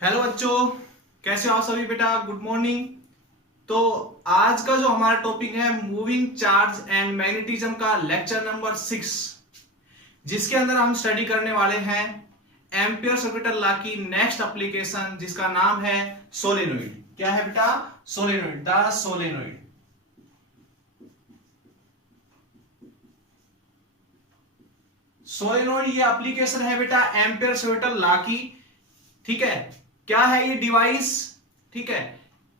Hello बच्चों, कैसे हो आप सभी बेटा। Good morning. तो आज का जो हमारा टॉपिक है मूविंग चार्ज एंड मैग्नेटिज्म का लेक्चर नंबर 6, जिसके अंदर हम स्टडी करने वाले हैं एम्पियर सर्किटल लॉ की नेक्स्ट एप्लीकेशन, जिसका नाम है सोलेनोइड। क्या है बेटा? Solenoid, the solenoid. सोलेनोइड ये एप्लीकेशन है बेटा एम्पियर सर्किटल लॉ की। ठीक है, क्या है ये डिवाइस? ठीक है,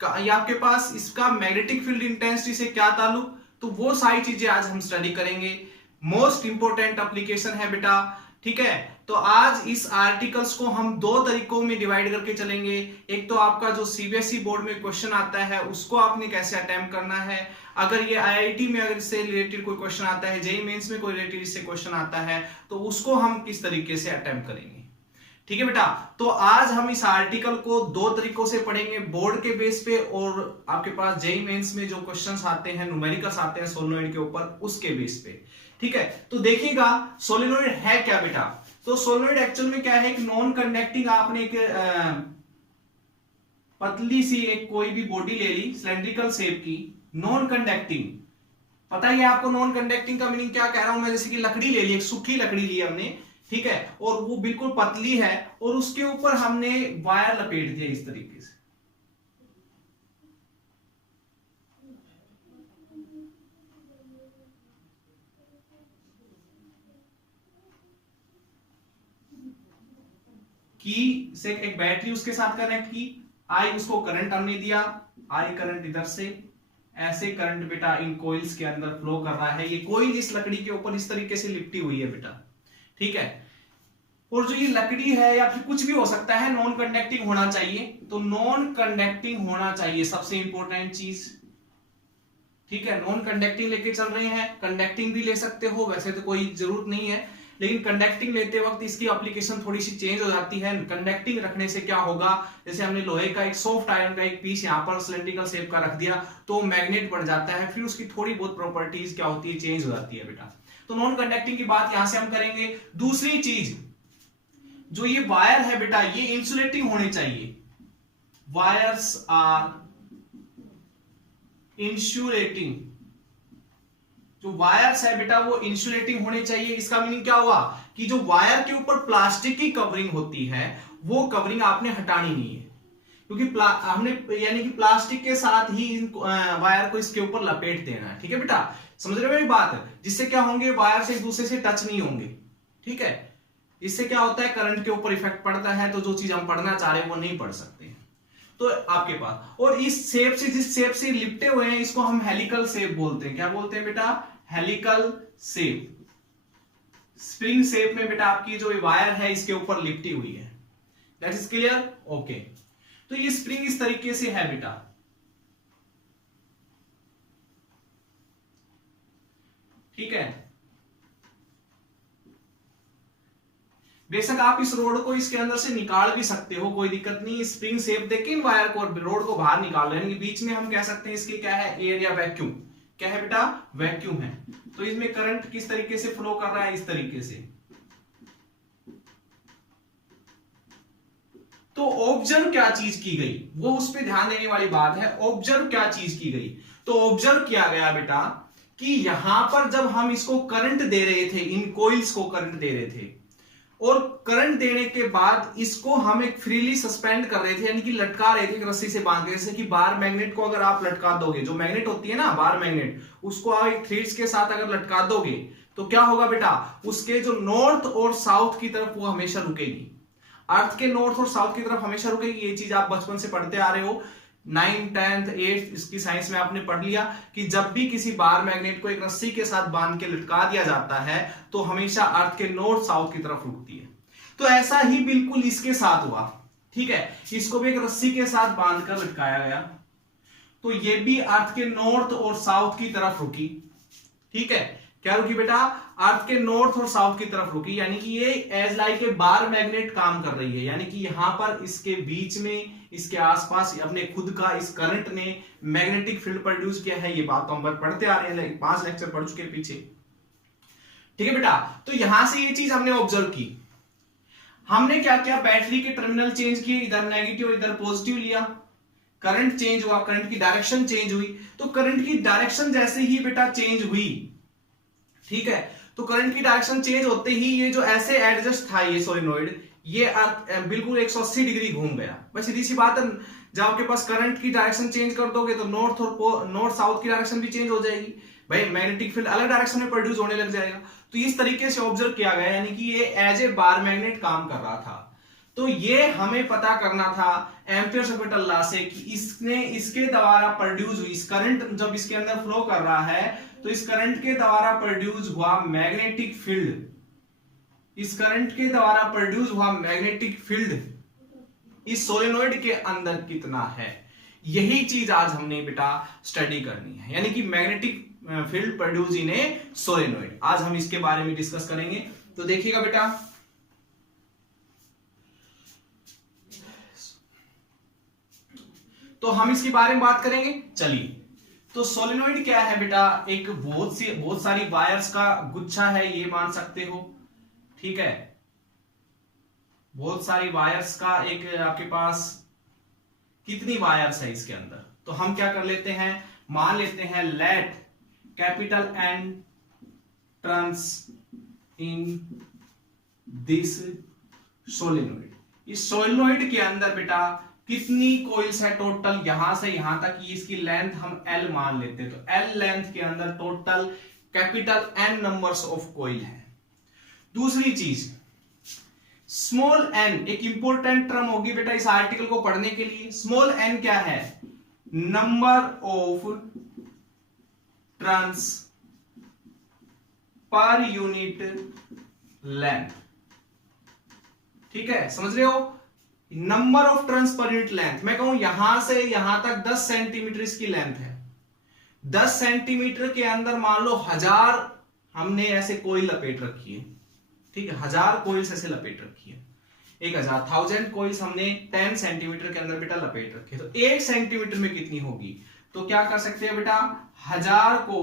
ये आपके पास इसका मैग्नेटिक फील्ड इंटेंसिटी से क्या ताल्लुक, तो वो सारी चीजें आज हम स्टडी करेंगे। मोस्ट इंपोर्टेंट एप्लीकेशन है बेटा। ठीक है, तो आज इस आर्टिकल्स को हम दो तरीकों में डिवाइड करके चलेंगे। एक तो आपका जो सीबीएसई बोर्ड में क्वेश्चन आता है उसको आपने कैसे अटेम्प्ट करना है, अगर ये आईआईटी में अगर इससे रिलेटेड कोई क्वेश्चन आता है, जेईई मेंस में कोई रिलेटेड इससे क्वेश्चन आता है, तो उसको हम किस तरीके से अटेम्प्ट करेंगे। ठीक है बेटा, तो आज हम इस आर्टिकल को दो तरीकों से पढ़ेंगे, बोर्ड के बेस पे और आपके पास जेईई मेंस में जो क्वेश्चंस आते हैं, न्यूमेरिकल्स आते हैं सोलेनोइड के ऊपर, उसके बेस पे। ठीक है, तो देखिएगा सोलेनोइड है क्या बेटा। तो सोलेनोइड एक्चुअल में क्या है, एक नॉन कंडक्टिंग, आपने एक पतली सी एक कोई भी बॉडी ले ली सिलेंड्रिकल शेप की, नॉन कंडक्टिंग। पता है आपको नॉन कंडक्टिंग का मीनिंग क्या कह रहा हूं मैं? जैसे कि लकड़ी ले ली, एक सूखी लकड़ी ली हमने, ठीक है, और वो बिल्कुल पतली है और उसके ऊपर हमने वायर लपेट दिया इस तरीके से। की से एक बैटरी उसके साथ कनेक्ट की, आई उसको करंट हमने दिया, आई करंट इधर से, ऐसे करंट बेटा इन कोइल्स के अंदर फ्लो कर रहा है। ये कोइल इस लकड़ी के ऊपर इस तरीके से लिपटी हुई है बेटा। ठीक है, और जो ये लकड़ी है या फिर कुछ भी हो सकता है, नॉन कंडक्टिंग होना चाहिए। तो नॉन कंडक्टिंग होना चाहिए, सबसे इंपॉर्टेंट चीज। ठीक है, नॉन कंडक्टिंग लेके चल रहे हैं, कंडक्टिंग भी ले सकते हो, वैसे तो कोई जरूरत नहीं है, लेकिन कंडक्टिंग लेते वक्त इसकी एप्लीकेशन थोड़ी सी चेंज हो जाती है। कंडक्टिंग रखने से क्या होगा, जैसे हमने लोहे का एक सॉफ्ट आयरन का एक पीस यहाँ पर सिलेंड्रिकल शेप का रख दिया तो मैग्नेट बन जाता है, फिर उसकी थोड़ी बहुत प्रॉपर्टीज क्या होती है, चेंज हो जाती है बेटा। तो नॉन कंडक्टिंग की बात यहां से हम करेंगे। दूसरी चीज, जो ये वायर है बेटा, ये इंसुलेटिंग होने चाहिए। Wires are insulating. जो वायर्स है बेटा वो इंसुलेटिंग होने चाहिए। इसका मीनिंग क्या हुआ कि जो वायर के ऊपर प्लास्टिक की कवरिंग होती है वो कवरिंग आपने हटानी नहीं है, क्योंकि हमने यानी कि प्लास्टिक के साथ ही वायर को इसके ऊपर लपेट देना है। ठीक है बेटा, समझ रहे हो मेरी बात? जिससे क्या होंगे, वायर से एक दूसरे से टच नहीं होंगे। ठीक है, इससे क्या होता है, करंट के ऊपर इफेक्ट पड़ता है, तो जो चीज हम पढ़ना चाह रहे हैं वो नहीं पढ़ सकते। तो आपके पास, और इस शेप से, जिस शेप से लिपटे हुए हैं, इसको हम हेलिकल शेप बोलते हैं। क्या बोलते हैं बेटा? Helical shape. स्प्रिंग शेप में बेटा आपकी जो वायर है इसके ऊपर लिपटी हुई है। That is clear? ओके, तो ये स्प्रिंग इस तरीके से है बेटा। ठीक है, बेशक आप इस रोड को इसके अंदर से निकाल भी सकते हो, कोई दिक्कत नहीं। स्प्रिंग शेप देके इन वायर को और रोड को बाहर निकाल रहे हैं, बीच में हम कह सकते हैं इसके क्या है, एयर या वैक्यूम। क्या है बेटा? वैक्यूम है। तो इसमें करंट किस तरीके से फ्लो कर रहा है, इस तरीके से। तो ऑब्जर्व क्या चीज की गई, वो उस पर ध्यान देने वाली बात है। ऑब्जर्व क्या चीज की गई, तो ऑब्जर्व किया गया बेटा कि यहां पर जब हम इसको करंट दे रहे थे, इन कोइल्स को करंट दे रहे थे, और करंट देने के बाद इसको हम एक फ्रीली सस्पेंड कर रहे थे, यानी कि लटका रहे थे एक रस्सी से बांध के। जैसे कि बार मैग्नेट को अगर आप लटका दोगे, जो मैग्नेट होती है ना बार मैग्नेट, उसको आप एक थ्रेड्स के साथ अगर लटका दोगे तो क्या होगा बेटा, उसके जो नॉर्थ और साउथ की तरफ वो हमेशा रुकेगी। अर्थ के नॉर्थ और साउथ की तरफ हमेशा रुकेगी। ये चीज आप बचपन से पढ़ते आ रहे हो, 9th 10th 8th इसकी साइंस में आपने पढ़ लिया कि जब भी किसी बार मैग्नेट को एक रस्सी के साथ बांध के लटका दिया जाता है तो हमेशा अर्थ के नॉर्थ साउथ की तरफ रुकती है। तो ऐसा ही बिल्कुल इसके साथ हुआ। ठीक है, इसको भी एक रस्सी के साथ बांधकर लटकाया गया तो ये भी अर्थ के नॉर्थ और साउथ की तरफ रुकी। ठीक है, क्या रुकी बेटा? अर्थ के नॉर्थ और साउथ की तरफ रुकी, यानी कि ये as like a bar magnet काम कर रही है। यानी कि यहां पर इसके बीच में, इसके आसपास अपने खुद का इस करंट ने मैग्नेटिक फील्ड प्रोड्यूस किया है। ये बात तो हम पढ़ते आ रहे हैं, 5 लेक्चर पढ़ चुके पीछे। ठीक है बेटा, तो यहां से ये चीज हमने ऑब्जर्व की। हमने क्या किया, बैटरी के टर्मिनल चेंज किए, इधर नेगेटिव इधर पॉजिटिव लिया, करंट चेंज हुआ, करंट की डायरेक्शन चेंज हुई। तो करंट की डायरेक्शन जैसे ही बेटा चेंज हुई, ठीक है, तो करंट की डायरेक्शन चेंज होते ही ये जो ऐसे एडजस्ट था ये सोलेनोइड, ये बिल्कुल 180 डिग्री घूम गया। बस सीधी सी बात है, जब आपके पास करंट की डायरेक्शन चेंज कर दोगे तो नॉर्थ साउथ की डायरेक्शन भी चेंज हो जाएगी भाई, मैग्नेटिक फील्ड अलग डायरेक्शन में प्रोड्यूस होने लग जाएगा। तो इस तरीके से ऑब्जर्व किया गया, यानी कि ये एज ए बार मैग्नेट काम कर रहा था। तो ये हमें पता करना था एम्पियर्स ऑफ लॉ से कि इसने इसके द्वारा प्रोड्यूस हुई, इस करंट जब इसके अंदर फ्लो कर रहा है तो इस करंट के द्वारा प्रोड्यूस हुआ मैग्नेटिक फील्ड, इस करंट के द्वारा प्रोड्यूस हुआ मैग्नेटिक फील्ड इस सोलेनोइड के अंदर कितना है। यही चीज आज हमने बेटा स्टडी करनी है, यानी कि magnetic field produce in A solenoid. आज हम इसके बारे में डिस्कस करेंगे। तो देखिएगा बेटा, तो हम इसके बारे में बात करेंगे। चलिए, तो सोलेनोइड क्या है बेटा, एक बहुत सारी वायर्स का गुच्छा है, ये मान सकते हो, ठीक है, बहुत सारी वायर्स का एक आपके पास कितनी वायर्स है इसके अंदर। तो हम क्या कर लेते हैं, मान लेते हैं let capital N turns in this solenoid. इस सोलेनोइड के अंदर बेटा कितनी कॉइल्स है टोटल, यहां से यहां तक इसकी लेंथ हम L मान लेते हैं। तो L लेंथ के अंदर total capital N numbers of coil है। दूसरी चीज स्मॉल n, एक इंपॉर्टेंट टर्म होगी बेटा इस आर्टिकल को पढ़ने के लिए। स्मॉल n क्या है, number of turns per unit length, ठीक है, समझ रहे हो, number of turns per unit length. मैं कहूं यहां से यहां तक 10 सेंटीमीटर इसकी लेंथ है, 10 सेंटीमीटर के अंदर मान लो 1000 हमने ऐसे कोई लपेट रखी है, ठीक है, 1000 कोइल्स ऐसे लपेट रखी है, 1000 कोइल्स हमने 10 सेंटीमीटर के अंदर बेटा लपेट रखे। तो 1 सेंटीमीटर में कितनी होगी, तो क्या कर सकते हैं बेटा, 1000 को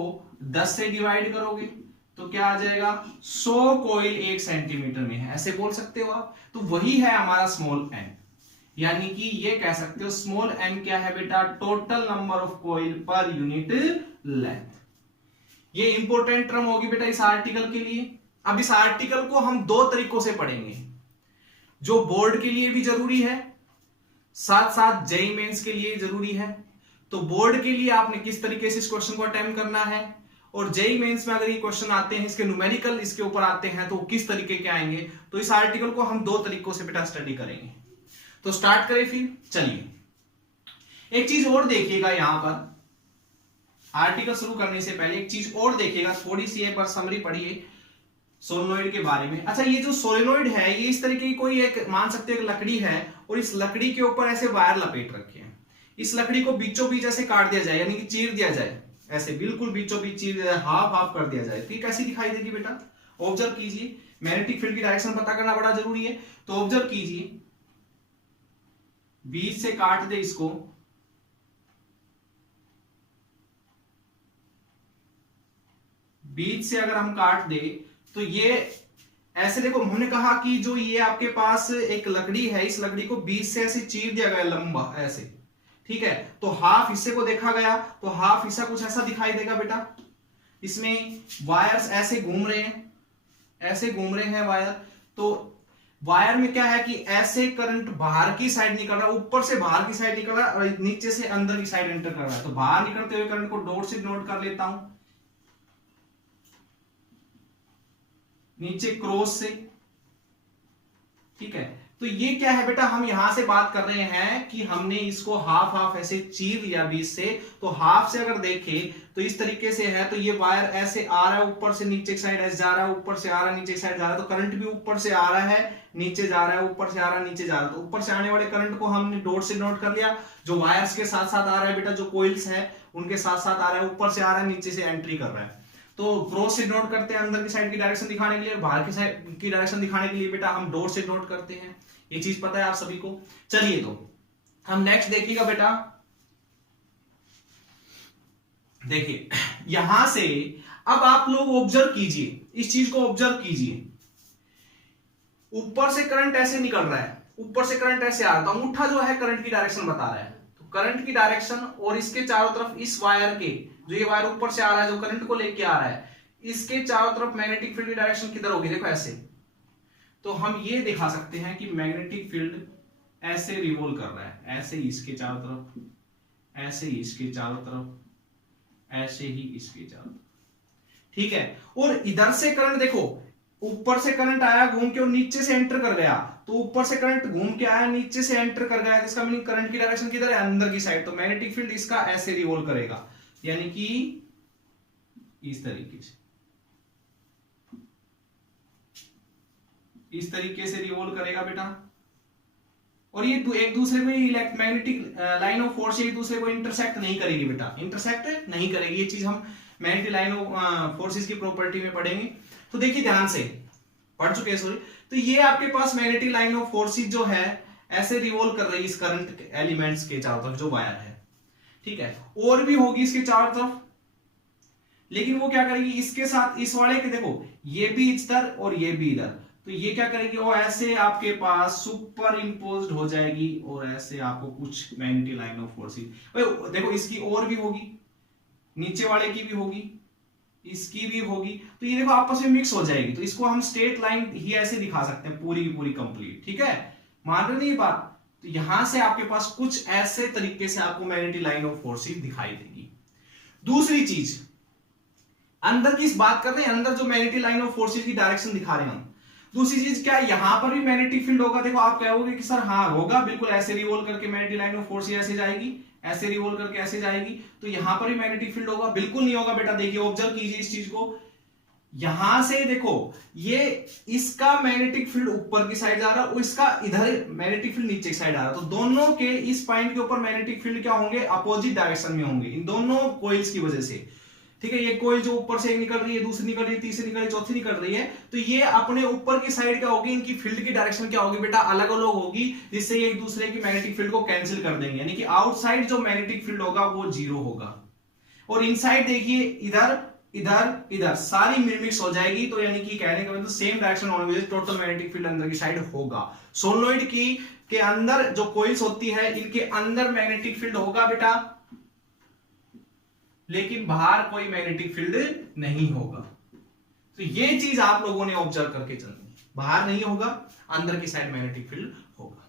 10 से डिवाइड करोगे तो क्या आ जाएगा, 100 कोइल 1 सेंटीमीटर में है, ऐसे बोल सकते हो आप। तो वही है हमारा स्मॉल n, यानी कि ये कह सकते हो स्मॉल n क्या है बेटा, total number of coil per unit length. ये इंपॉर्टेंट टर्म होगी बेटा इस आर्टिकल के लिए। अब इस आर्टिकल को हम दो तरीकों से पढ़ेंगे, जो बोर्ड के लिए भी जरूरी है, साथ साथ जेईई मेंस के लिए जरूरी है। तो बोर्ड के लिए आपने किस तरीके से इस क्वेश्चन को अटेम्प्ट करना है, और जेईई मेंस में अगर ये क्वेश्चन आते हैं, इसके न्यूमेरिकल इसके ऊपर आते हैं, तो किस तरीके के आएंगे। तो इस आर्टिकल को हम दो तरीकों से बेटा स्टडी करेंगे। तो स्टार्ट करें फिर। चलिए, एक चीज और देखिएगा, यहां पर आर्टिकल शुरू करने से पहले एक चीज और देखिएगा, थोड़ी सी एक बार समरी पढ़िए सोलेनोइड के बारे में। अच्छा, ये जो सोलेनोइड है ये इस तरीके की कोई एक मान सकते हो एक लकड़ी है, और इस लकड़ी के ऊपर ऐसे वायर लपेट रखे हैं। इस लकड़ी को बीचों बीच ऐसे काट दिया जाए, यानी कि चीर दिया जाए, ऐसे बिल्कुल बीचों बीच चीर दिया जाए, हाफ हाफ कर दिया जाए, तो ये कैसी दिखाई देगी बेटा, ऑब्जर्व कीजिए। मैग्नेटिक फील्ड की डायरेक्शन पता करना बड़ा जरूरी है, तो ऑब्जर्व कीजिए, बीच से काट दे इसको, बीच से अगर हम काट दे तो ये ऐसे, देखो हमने कहा कि जो ये आपके पास एक लकड़ी है, इस लकड़ी को बीच से ऐसे चीर दिया गया लंबा ऐसे, ठीक है, तो हाफ हिस्से को देखा गया, तो हाफ हिस्सा कुछ ऐसा दिखाई देगा बेटा। इसमें वायर्स ऐसे घूम रहे हैं, ऐसे घूम रहे हैं वायर। तो वायर में क्या है कि ऐसे करंट बाहर की साइड निकल रहा है, ऊपर से बाहर की साइड निकल रहा है, और नीचे से अंदर की साइड एंटर कर रहा है। तो बाहर निकलते हुए करंट को डॉट से नोट कर लेता हूं, नीचे क्रॉस से, ठीक है। तो ये क्या है बेटा, हम यहां से बात कर रहे हैं कि हमने इसको हाफ हाफ ऐसे चीर लिया बीच से। तो हाफ से अगर देखें तो इस तरीके से है, तो ये वायर ऐसे आ रहा है, ऊपर से नीचे की साइड ऐसे जा रहा है, ऊपर से आ रहा है, नीचे की साइड जा रहा है। तो करंट भी ऊपर से आ रहा है, नीचे जा रहा है, ऊपर से आ रहा है, नीचे जा रहा है। तो ऊपर से आने वाले करंट को हमने डॉट से नोट कर लिया, जो वायर्स के साथ साथ आ रहा है बेटा, जो कोइल्स है उनके साथ साथ आ रहा है, ऊपर से आ रहा है, नीचे से एंट्री कर रहा है। तो क्रॉस से नोट करते हैं अंदर की साइड की डायरेक्शन दिखाने के लिए, बाहर की साइड की डायरेक्शन दिखाने के लिए बेटा हम डॉट से नोट करते हैं। ये चीज पता है आप सभी को। चलिए, तो हम नेक्स्ट देखिएगा बेटा, देखिए यहां से अब आप लोग ऑब्जर्व कीजिए, इस चीज को ऑब्जर्व कीजिए। ऊपर से करंट ऐसे निकल रहा है, ऊपर से करंट ऐसे आ रहा है, तो अंगूठा जो है करंट की डायरेक्शन बता रहा है। तो करंट की डायरेक्शन और इसके चारों तरफ इस वायर के, जो ये वायर ऊपर से आ रहा है जो करंट को लेके आ रहा है, इसके चारों तरफ मैग्नेटिक फील्ड की डायरेक्शन किधर होगी, देखो ऐसे। तो हम ये दिखा सकते हैं कि मैग्नेटिक फील्ड ऐसे रिवॉल्व कर रहा है, ऐसे ही इसके चारों तरफ, ऐसे ही इसके चारों तरफ, ऐसे ही इसके चारों तरफ, ठीक है। और इधर से करंट देखो, ऊपर से करंट आया घूम के और नीचे से एंटर कर गया, तो ऊपर से करंट घूम के आया नीचे से एंटर कर गया, इसका मीनिंग करंट की डायरेक्शन किधर है, अंदर की साइड। तो मैग्नेटिक फील्ड इसका ऐसे रिवॉल्व करेगा, यानी कि इस तरीके से, इस तरीके से रिवॉल्व करेगा बेटा। और ये एक दूसरे को मैग्नेटिक लाइन ऑफ फोर्स एक दूसरे को इंटरसेक्ट नहीं करेगी बेटा, इंटरसेक्ट नहीं करेगी। ये चीज हम मैग्नेटिक लाइन ऑफ फोर्सेस की प्रॉपर्टी में पढ़ेंगे। तो देखिए ध्यान से, पढ़ चुके हैं सॉरी। तो ये आपके पास मैग्नेटिक लाइन ऑफ फोर्सेस जो है ऐसे रिवॉल्व कर रही है इस करंट एलिमेंट्स के चारों तरफ, जो वायर है, ठीक है। और भी होगी इसके चारों तरफ, लेकिन वो क्या करेगी इसके साथ, इस वाले के देखो ये भी इधर और ये भी इधर, तो ये क्या करेगी, वो ऐसे आपके पास सुपर इंपोज्ड हो जाएगी और ऐसे आपको कुछ मैग्नेटिक लाइन ऑफ फोर्सेस देखो, इसकी और भी होगी, नीचे वाले की भी होगी, इसकी भी होगी, तो ये देखो आपस में मिक्स हो जाएगी। तो इसको हम स्ट्रेट लाइन ही ऐसे दिखा सकते हैं पूरी की पूरी कंप्लीट, ठीक है। मान रहे नहीं ये बात। तो यहां से आपके पास कुछ ऐसे तरीके से आपको मैग्नेटिक लाइन ऑफ फोर्सेस दिखाई देगी। दूसरी चीज, अंदर की बात कर रहे हैं, अंदर जो मैग्नेटिक लाइन ऑफ फोर्सेस की डायरेक्शन दिखा रहे हैं हम। दूसरी चीज क्या, यहां पर भी मैग्नेटिक फील्ड होगा। देखो आप कहोगे कि सर हाँ होगा, बिल्कुल ऐसे रिवॉल्व करके मैग्नेटिक लाइन ऑफ फोर्स ऐसे जाएगी, ऐसे रिवॉल्व करके ऐसे जाएगी, तो यहां पर भी मैग्नेटिक फील्ड होगा, बिल्कुल नहीं होगा बेटा। देखिए ऑब्जर्व कीजिए इस चीज को, यहां से देखो ये इसका मैग्नेटिक फील्ड ऊपर की साइड जा रहा है और इसका इधर मैग्नेटिक फील्ड नीचे की साइड आ रहा है। तो दोनों के इस पॉइंट के ऊपर मैग्नेटिक फील्ड क्या होंगे, अपोजिट डायरेक्शन में होंगे, इन दोनों कॉइल्स की वजह से, ठीक है। ये कोई जो ऊपर से एक निकल रही है, दूसरी निकल रही है, तीसरी निकल रही है, चौथी निकल रही है, तो ये अपने ऊपर की साइड क्या होगी, इनकी फील्ड की डायरेक्शन क्या होगी बेटा, अलग अलग होगी, जिससे ये एक दूसरे की मैग्नेटिक फील्ड को कैंसिल कर देंगे। यानी कि आउटसाइड जो मैग्नेटिक फील्ड होगा वो 0 होगा, और इनसाइड देखिए इधर इधर इधर सारी मिक्स हो जाएगी। तो यानी कि कहने का मतलब सेम डायरेक्शन होने की टोटल मैग्नेटिक फील्ड अंदर की साइड होगा। सोलेनोइड की के अंदर जो कॉइल्स होती है, इनके अंदर मैग्नेटिक फील्ड होगा बेटा, लेकिन बाहर कोई मैग्नेटिक फील्ड नहीं होगा। तो ये चीज आप लोगों ने ऑब्जर्व करके चलनी है, बाहर नहीं होगा, अंदर की साइड मैग्नेटिक फील्ड होगा।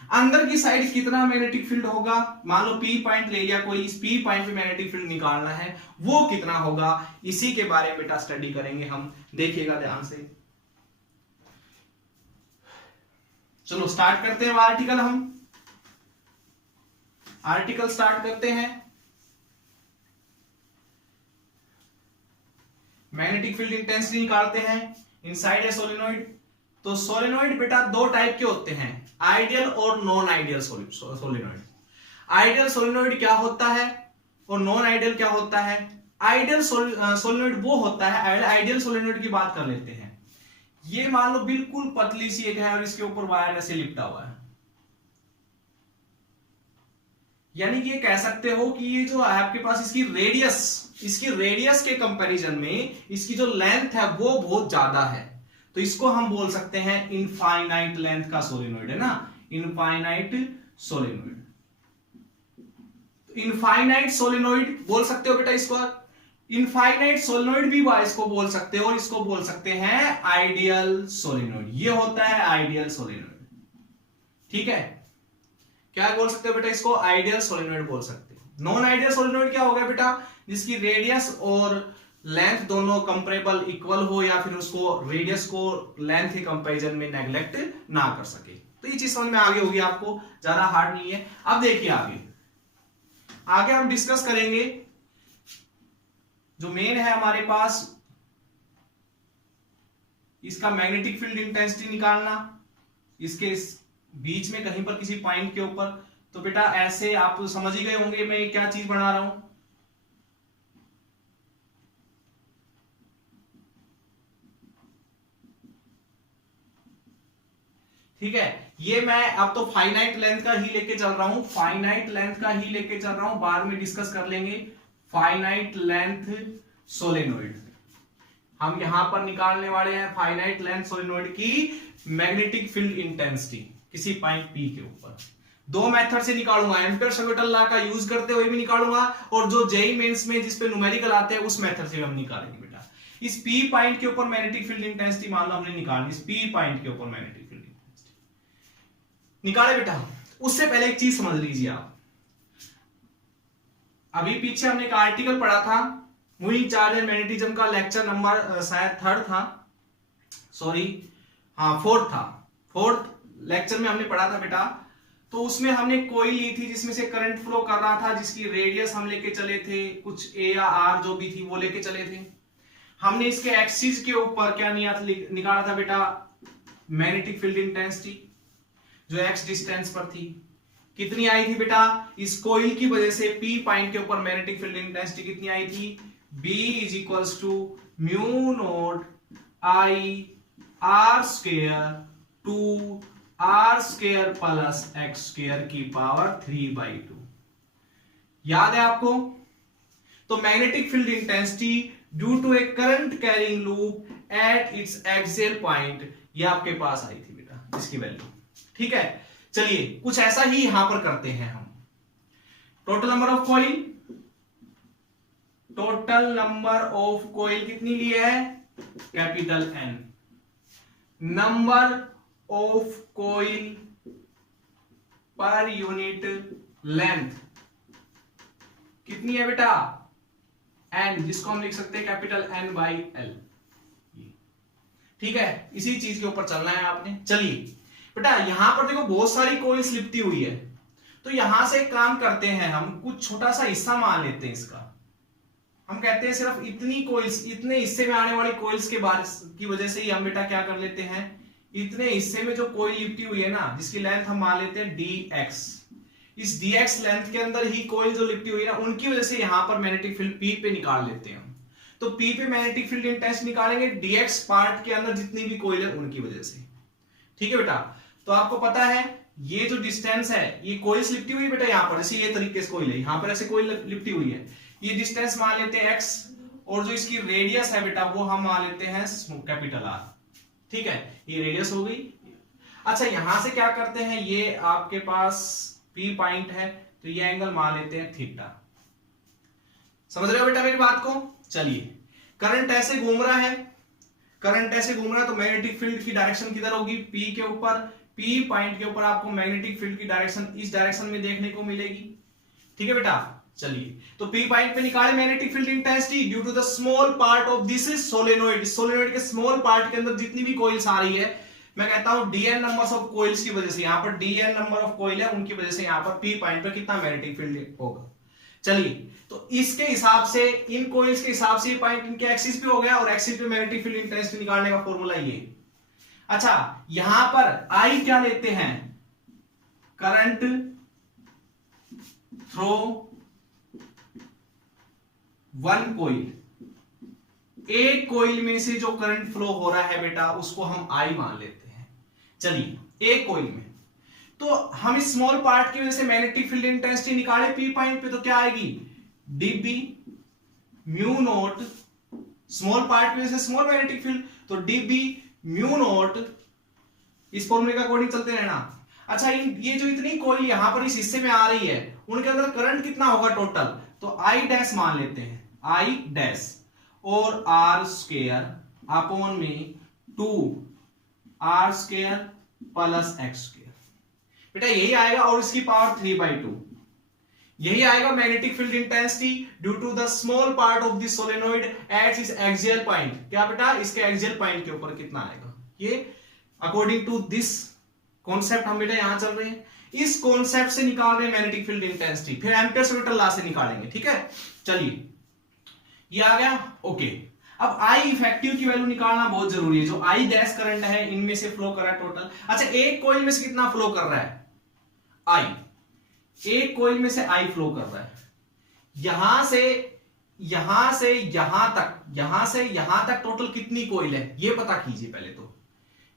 अंदर की साइड कितना मैग्नेटिक फील्ड होगा, मान लो पी पॉइंट ले लिया कोई, इस पी पॉइंट पे मैग्नेटिक फील्ड निकालना है, वो कितना होगा, इसी के बारे में बेटा स्टडी करेंगे हम। देखिएगा ध्यान से, चलो स्टार्ट करते हैं आर्टिकल। हम आर्टिकल स्टार्ट करते हैं। मैग्नेटिक फील्ड इंटेंसिटी निकालते हैं, इनसाइड है सोलेनोइड। तो सोलेनोइड बेटा दो टाइप के होते हैं, आइडियल और non ideal solenoid. Ideal solenoid क्या होता है और नॉन आइडियल क्या होता है। आइडियल सोलेनोइड वो होता है, आइडियल सोलेनोइड की बात कर लेते हैं। ये मान लो बिल्कुल पतली सी एक है और इसके ऊपर वायर ऐसे लिपटा हुआ है, यानी कि ये कह सकते हो कि ये जो है आपके पास इसकी रेडियस के कंपैरिजन में इसकी जो लेंथ है वो बहुत ज्यादा है। तो इसको हम बोल सकते हैं इनफाइनाइट लेंथ का सोलेनोइड, है ना, इनफाइनाइट सोलेनोइड। इनफाइनाइट सोलेनोइड बोल सकते हो बेटा इसको, इनफाइनाइट सोलेनोइड भी इसको बोल सकते हो, और इसको बोल सकते हैं आइडियल सोलेनोइड। ये होता है आइडियल सोलेनोइड, ठीक है। क्या बोल सकते हो बेटा इसको, आइडियल सोलेनोइड बोल सकते हो। नॉन आइडियल सोलेनोइड क्या हो गया बेटा, जिसकी रेडियस और लेंथ दोनों कंपेरेबल इक्वल हो, या फिर उसको रेडियस को लेंथ के कंपैरिजन में नेग्लेक्ट ना कर सके। तो ये चीज समझ में आगे होगी आपको, ज्यादा हार्ड नहीं है। अब देखिए आगे हम डिस्कस करेंगे जो मेन है हमारे पास, इसका मैग्नेटिक फील्ड इंटेंसिटी निकालना, इसके बीच में कहीं पर किसी पॉइंट के ऊपर। तो बेटा ऐसे आप समझ ही गए होंगे मैं क्या चीज बना रहा हूं। ठीक है, ये मैं अब तो फाइनाइट लेंथ का ही लेके चल रहा हूं, फाइनाइट लेंथ का ही लेके चल रहा हूं, बाद में डिस्कस कर लेंगे फाइनाइट लेंथ सोलेनोइड। हम यहां पर निकालने वाले हैं फाइनाइट लेंथ सोलेनोइड की मैग्नेटिक फील्ड इंटेंसिटी किसी पॉइंट P के ऊपर। दो मेथड से निकालूंगा, एम्पेयर-शॉपिटल लॉ का यूज करते हुए भी निकालूंगा और जो जेईई मेंस में जिस पे न्यूमेरिकल आते हैं उस मेथड से भी हम निकालेंगे बेटा। इस P पॉइंट के ऊपर मैग्नेटिक फील्ड इंटेंसिटी मान लो हमने निकालनी, इस P पॉइंट के ऊपर मैग्नेटिक फील्ड इंटेंसिटी निकाले बेटा। उससे पहले एक चीज समझ लीजिए आप, अभी पीछे हमने एक आर्टिकल पढ़ा था मूविंग चार्ज एंड मैग्नेटिज्म का, लेक्चर नंबर शायद 3rd था, सॉरी हाँ 4th था, 4th लेक्चर में हमने पढ़ा था बेटा। तो उसमें हमने कोई ली थी जिसमें से करंट फ्लो कर रहा था, जिसकी रेडियस हम लेके चले थे, कुछ ए या आर जो भी थी वो लेके चले थे। हमने इसके एक्सिस के ऊपर क्या निकाला था बेटा, मैग्नेटिक फील्ड इंटेंसिटी जो एक्स डिस्टेंस पर थी। कितनी आई थी बेटा, इस कोइल की वजह से P पॉइंट के ऊपर मैग्नेटिक फील्ड इंटेंसिटी कितनी आई थी, B is to mu naught I R square two R square plus X square की पावर 3/2। याद है आपको? तो magnetic field intensity due to a current carrying loop at its axial point, ये आपके पास आई थी बेटा इसकी वैल्यू। ठीक है, चलिए कुछ ऐसा ही यहां पर करते हैं हम। Total number of coil, total number of coil कितनी ली है, capital N। Number of coil पर यूनिट लेंथ कितनी है बेटा, N, जिसको हम लिख सकते हैं कैपिटल N/L। ठीक है, इसी चीज के ऊपर चलना है आपने। चलिए बेटा यहां पर देखो बहुत सारी कॉइल्स लिपटी हुई है, तो यहां से एक काम करते हैं, हम कुछ छोटा सा हिस्सा मान लेते हैं इसका। हम कहते हैं सिर्फ इतनी कॉइल्स, इतने हिस्से में आने वाली कॉइल्स के बारे की वजह से ही हम बेटा क्या कर लेते हैं, इतने हिस्से में जो कॉइल लिपटी हुई है ना, जिसकी लेंथ हम मान लेते हैं dx, इस dx लेंथ के अंदर ही कॉइल जो लिपटी हुई है ना, उनकी वजह से यहां पर मैग्नेटिक फील्ड P पे निकाल लेते हैं हम। तो P पे मैग्नेटिक फील्ड इंटेंसिटी निकालेंगे dx पार्ट के अंदर जितनी भी कॉइल है उनकी वजह से। ठीक है बेटा, तो आपको पता है ये जो डिस्टेंस है, ये कॉइल्स लिपटी हुई है बेटा यहां पर, ऐसे ये तरीके से कॉइल है, यहां पर ऐसे कॉइल लिपटी हुई है, ये डिस्टेंस मान लेते हैं x, और जो इसकी रेडियस है बेटा वो हम मान लेते हैं कैपिटल R। ठीक है, ये रेडियस हो गई। अच्छा यहां से क्या करते हैं, ये आपके पास P पॉइंट है, तो ये एंगल मान लेते हैं थीटा। समझ रहे हो बेटा मेरी बात को? चलिए, करंट ऐसे घूम रहा है, करंट ऐसे घूम रहा है, तो मैग्नेटिक फील्ड की डायरेक्शन किधर होगी, P के ऊपर। P पॉइंट के ऊपर आपको मैग्नेटिक फील्ड की डायरेक्शन इस डायरेक्शन में देखने को मिलेगी। ठीक है बेटा, चलिए तो P पॉइंट पे निकाले magnetic field intensity due to the small part of this is solenoid. Solenoid के स्मॉल पार्ट के अंदर जितनी भी कॉइल्स आ रही है, मैं कहता हूं dn नंबर्स ऑफ कॉइल्स की वजह से, यहां पर dn नंबर ऑफ कॉइल है, उनकी वजह से यहां पर P पॉइंट पर कितना मैग्नेटिक फील्ड होगा। चलिए तो इसके हिसाब से, इन कॉइल्स के हिसाब से ये पॉइंट इनके एक्सिस पे हो गया, और एक्सिस पे मैग्नेटिक फील्ड इंटेंसिटी निकालने का फॉर्मूला ये। अच्छा यहां पर I क्या लेते हैं, करंट थ्रू वन कोइल। एक कोइल में से जो करंट फ्लो हो रहा है बेटा उसको हम I मान लेते हैं। चलिए एक कोइल में, तो हम इस स्मॉल पार्ट की वजह से मैग्नेटिक फील्ड इंटेंसिटी निकाले P पॉइंट पे, तो क्या आएगी, dB mu naught, small part की वजह से स्मॉल मैग्नेटिक फील्ड, तो dB म्यू नॉट, इस फॉर्मूले का अकॉर्डिंग चलते रहना। अच्छा ये जो इतनी कॉइल यहां पर इस हिस्से में आ रही है, उनके अंदर करंट कितना होगा टोटल, तो I डैश मान लेते हैं, I डैश और R स्क्वायर अपॉन में 2R square plus x square, बेटा यही आएगा, और इसकी पावर 3/2, यही आएगा magnetic field intensity due to the small part of this solenoid at its axial point. क्या बेटा, इसके एक्सियल पॉइंट के ऊपर कितना आएगा, ये अकॉर्डिंग टू दिस कॉन्सेप्ट हम बेटा यहां चल रहे हैं, इस कॉन्सेप्ट से निकाल रहे हैं मैग्नेटिक फील्ड इंटेंसिटी, फिर एम्पेयर-शॉपिटल लॉ से निकालेंगे। ठीक है, चलिए ये आ गया, ओके। अब I इफेक्टिव की वैल्यू निकालना बहुत जरूरी है, जो I डैश करंट है इनमें से फ्लो कर रहा है टोटल। अच्छा एक कोइल में से कितना फ्लो कर रहा है, I, एक कोइल में से I फ्लो कर रहा है, यहां से यहां से यहां तक, यहां से यहां तक टोटल कितनी कोइल है ये पता कीजिए पहले तो।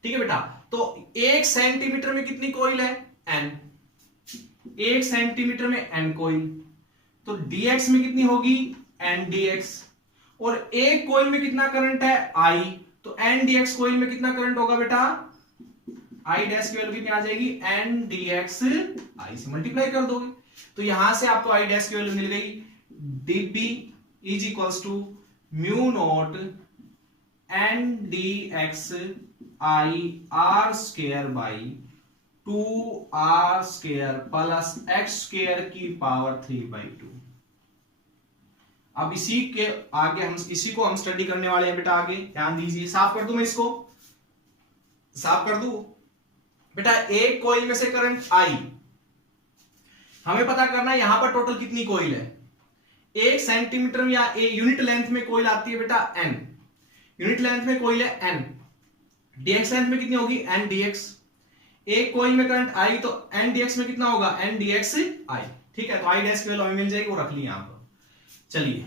ठीक है बेटा, तो 1 सेंटीमीटर में कितनी कोइल है, N, 1 सेंटीमीटर में N कोइल, तो dx में कितनी होगी, N dx, और एक कोइल में कितना करंट है I, तो एन डी एक्स कोइल में कितना करंट होगा बेटा, आई डैश की वैल्यू कितनी आ जाएगी, एन डी एक्स आई से मल्टीप्लाई कर दोगे, तो यहां से आपको आई डैश की वैल्यू मिल गई, dB is equals to mu naught N d X I R square by 2r square plus x square की पावर 3/2। अब इसी के आगे हम इसी को हम स्टडी करने वाले हैं बेटा, आगे ध्यान दीजिए। साफ कर दूं मैं इसको, साफ कर दूं बेटा। एक कॉइल में से करंट I, हमें पता करना है यहां पर टोटल कितनी कॉइल है। 1 सेंटीमीटर या यूनिट लेंथ में कॉइल आती है बेटा n, यूनिट लेंथ में कॉइल है n, dx लेंथ में कितनी होगी n dx। एक कॉइल में करंट I, तो n dx में कितना होगा n dx I, ठीक है। तो I डैश की वैल्यू हमें मिल जाएगी, वो रख ली यहां पर। चलिए